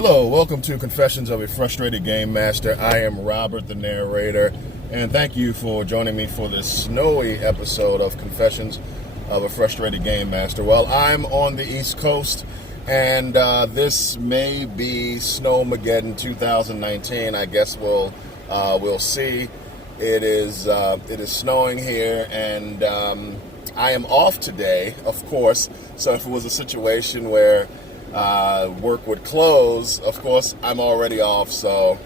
Hello, welcome to Confessions of a Frustrated Game Master. I am Robert, the narrator, and thank you for joining me for this snowy episode of Confessions of a Frustrated Game Master. Well, I'm on the East Coast, and this may be Snowmageddon 2019. I guess we'll see. It is snowing here, and I am off today, of course. So if it was a situation where work would close, of course I'm already off, so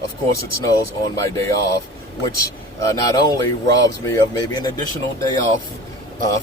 of course it snows on my day off, which not only robs me of maybe an additional day off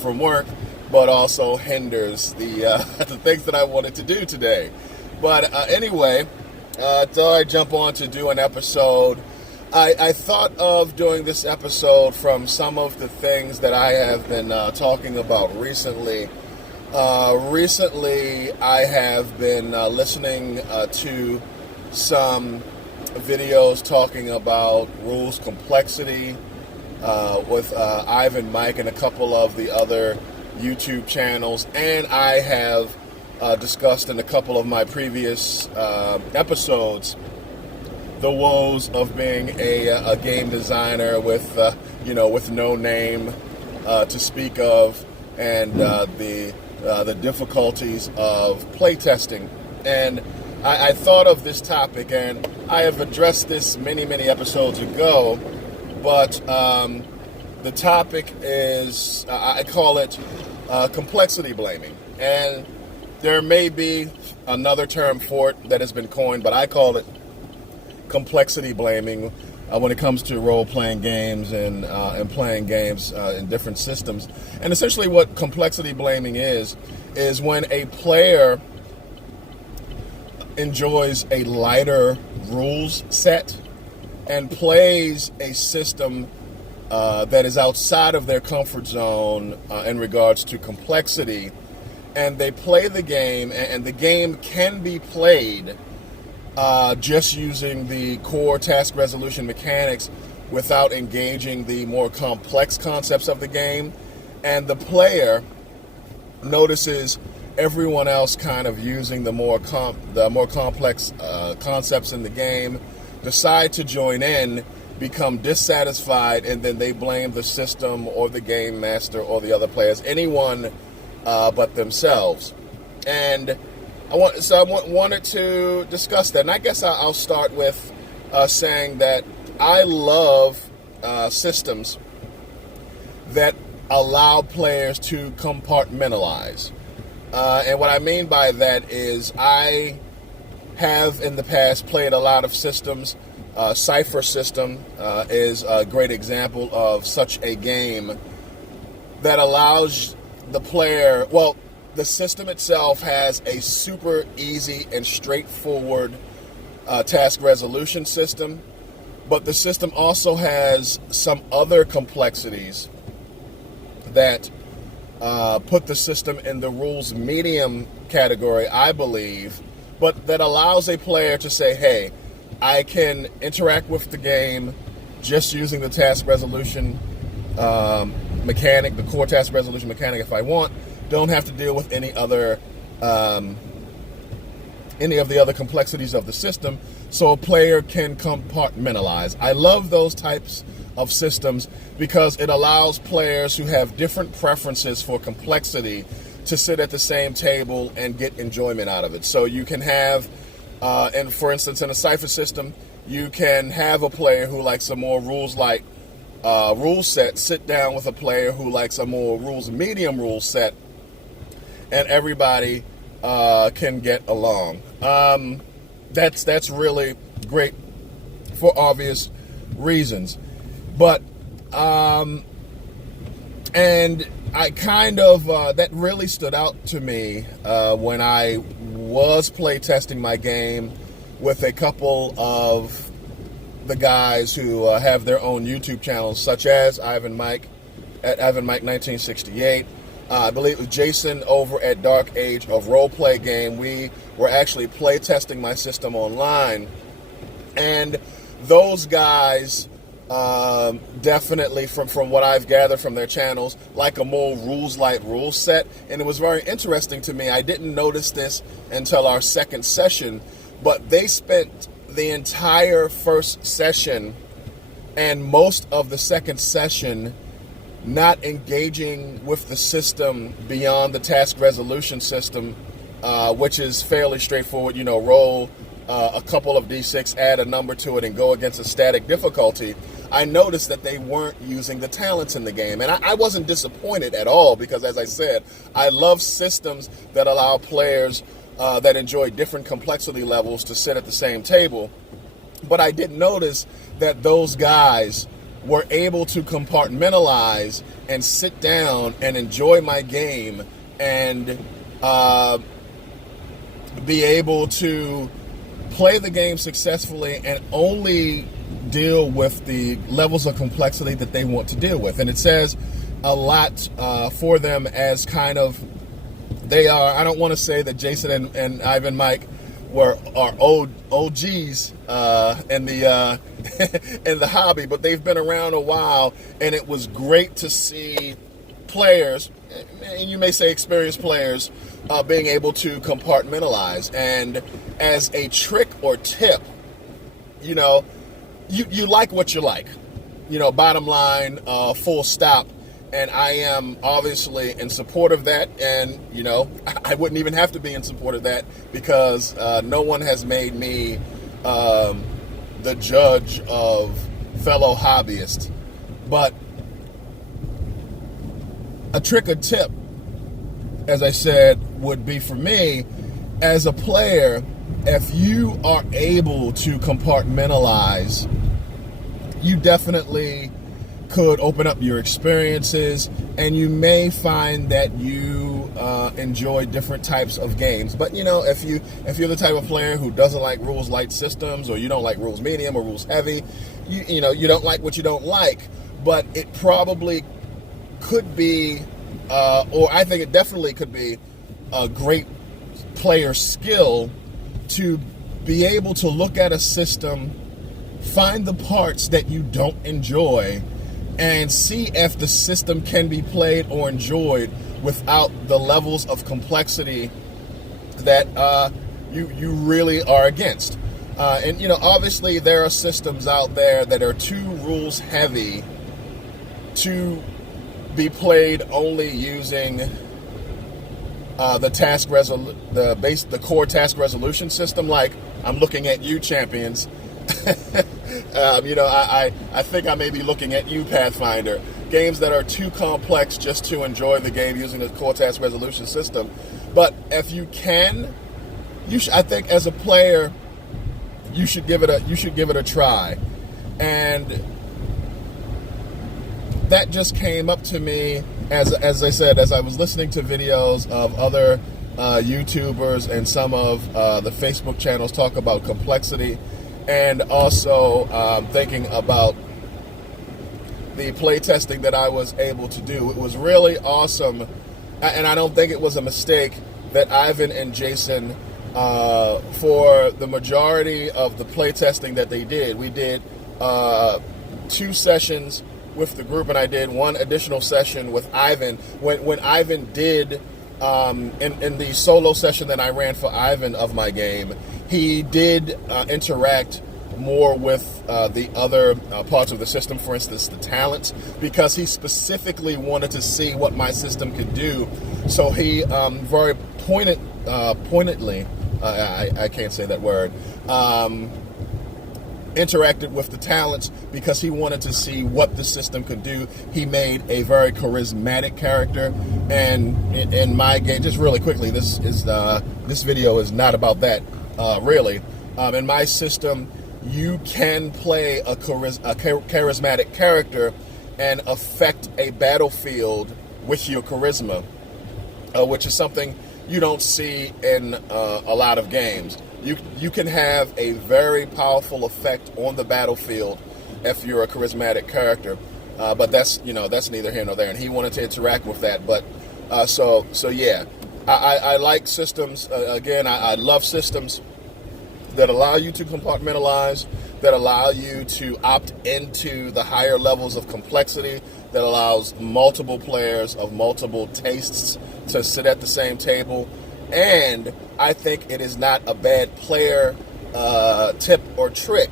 from work, but also hinders the things that I wanted to do today. But anyway, thought I'd jump on to do an episode. I thought of doing this episode from some of the things that I have been talking about recently. Recently, I have been listening to some videos talking about rules complexity with Ivan Mike and a couple of the other YouTube channels, and I have discussed in a couple of my previous episodes the woes of being a game designer with no name to speak of, and the difficulties of playtesting. And I thought of this topic, and I have addressed this many episodes ago, but the topic is, I call it complexity blaming. And there may be another term for it that has been coined, but I call it complexity blaming when it comes to role-playing games and playing games in different systems. And essentially what complexity blaming is when a player enjoys a lighter rules set and plays a system that is outside of their comfort zone in regards to complexity, and they play the game, and the game can be played just using the core task resolution mechanics without engaging the more complex concepts of the game, and the player notices everyone else kind of using the more complex concepts in the game, decide to join in, become dissatisfied, and then they blame the system or the game master or the other players, anyone but themselves. And I wanted to discuss that, and I guess I'll start with saying that I love systems that allow players to compartmentalize. And what I mean by that is I have in the past played a lot of systems. Cypher system is a great example of such a game that allows the player, well, the system itself has a super easy and straightforward task resolution system, but the system also has some other complexities that put the system in the rules medium category, I believe, but that allows a player to say, hey, I can interact with the game just using the task resolution mechanic, the core task resolution mechanic if I want. Don't have to deal with any of the other complexities of the system, so a player can compartmentalize. I love those types of systems because it allows players who have different preferences for complexity to sit at the same table and get enjoyment out of it. So you can have, and for instance, in a Cypher system, you can have a player who likes a more rules-light rule set sit down with a player who likes a more rules-medium rule set, and everybody can get along. That's really great for obvious reasons. But and I kind of that really stood out to me when I was playtesting my game with a couple of the guys who have their own YouTube channels, such as Ivan Mike at Ivan Mike 1968. I believe it was Jason over at Dark Age of Roleplay Game. We were actually play testing my system online, and those guys definitely, from what I've gathered from their channels, like a more rules-light rule set. And it was very interesting to me. I didn't notice this until our second session, but they spent the entire first session and most of the second session not engaging with the system beyond the task resolution system, which is fairly straightforward. Roll a couple of d6, add a number to it, and go against a static difficulty. I noticed that they weren't using the talents in the game. And I wasn't disappointed at all because, as I said, I love systems that allow players that enjoy different complexity levels to sit at the same table. But I did notice that those guys were able to compartmentalize and sit down and enjoy my game and be able to play the game successfully and only deal with the levels of complexity that they want to deal with. And it says a lot for them as kind of, they are, I don't want to say that Jason and Ivan Mike are OGs in the in the hobby, but they've been around a while, and it was great to see players, and you may say experienced players, being able to compartmentalize. And as a trick or tip, you like what you like, bottom line, full stop. And I am obviously in support of that. And, I wouldn't even have to be in support of that because no one has made me the judge of fellow hobbyists. But a trick or tip, as I said, would be for me as a player, if you are able to compartmentalize, you definitely could open up your experiences, and you may find that you enjoy different types of games. But if you're the type of player who doesn't like rules light systems, or you don't like rules medium or rules heavy, you don't like what you don't like. But it probably could be, or I think it definitely could be, a great player skill to be able to look at a system, find the parts that you don't enjoy, and see if the system can be played or enjoyed without the levels of complexity that you really are against. And obviously there are systems out there that are too rules heavy to be played only using the core task resolution system. Like, I'm looking at you, champions. I think I may be looking at you, Pathfinder. Games that are too complex just to enjoy the game using the core task resolution system. But if you can, I think as a player, you should give it a try. And that just came up to me as I said, as I was listening to videos of other YouTubers and some of the Facebook channels talk about complexity. And also thinking about the playtesting that I was able to do. It was really awesome, and I don't think it was a mistake that Ivan and Jason, for the majority of the playtesting that they did, we did 2 sessions with the group, and I did 1 additional session with Ivan. When Ivan did, in the solo session that I ran for Ivan of my game, he did interact more with the other parts of the system, for instance, the talents, because he specifically wanted to see what my system could do. So he very pointedly, I can't say that word, interacted with the talents because he wanted to see what the system could do. He made a very charismatic character, and in my game, just really quickly, this video is not about that really. In my system, you can play a charismatic character and affect a battlefield with your charisma, which is something you don't see in a lot of games. You can have a very powerful effect on the battlefield if you're a charismatic character, but that's neither here nor there. And he wanted to interact with that, but so yeah, I like systems. Again, I love systems that allow you to compartmentalize, that allow you to opt into the higher levels of complexity, that allows multiple players of multiple tastes to sit at the same table. And I think it is not a bad player tip or trick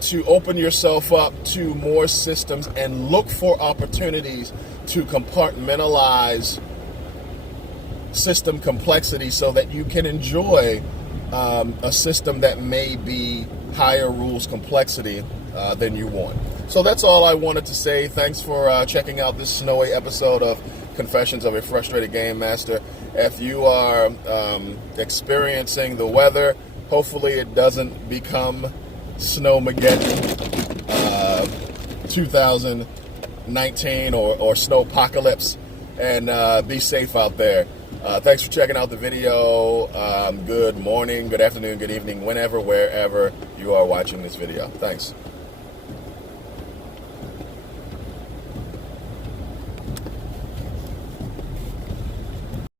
to open yourself up to more systems and look for opportunities to compartmentalize system complexity so that you can enjoy a system that may be higher rules complexity than you want. So that's all I wanted to say. Thanks for checking out this snowy episode of Confessions of a Frustrated Game Master. If you are experiencing the weather, hopefully it doesn't become Snowmageddon 2019 or Snowpocalypse, and be safe out there. Thanks for checking out the video. Good morning, good afternoon, good evening, whenever, wherever you are watching this video. Thanks.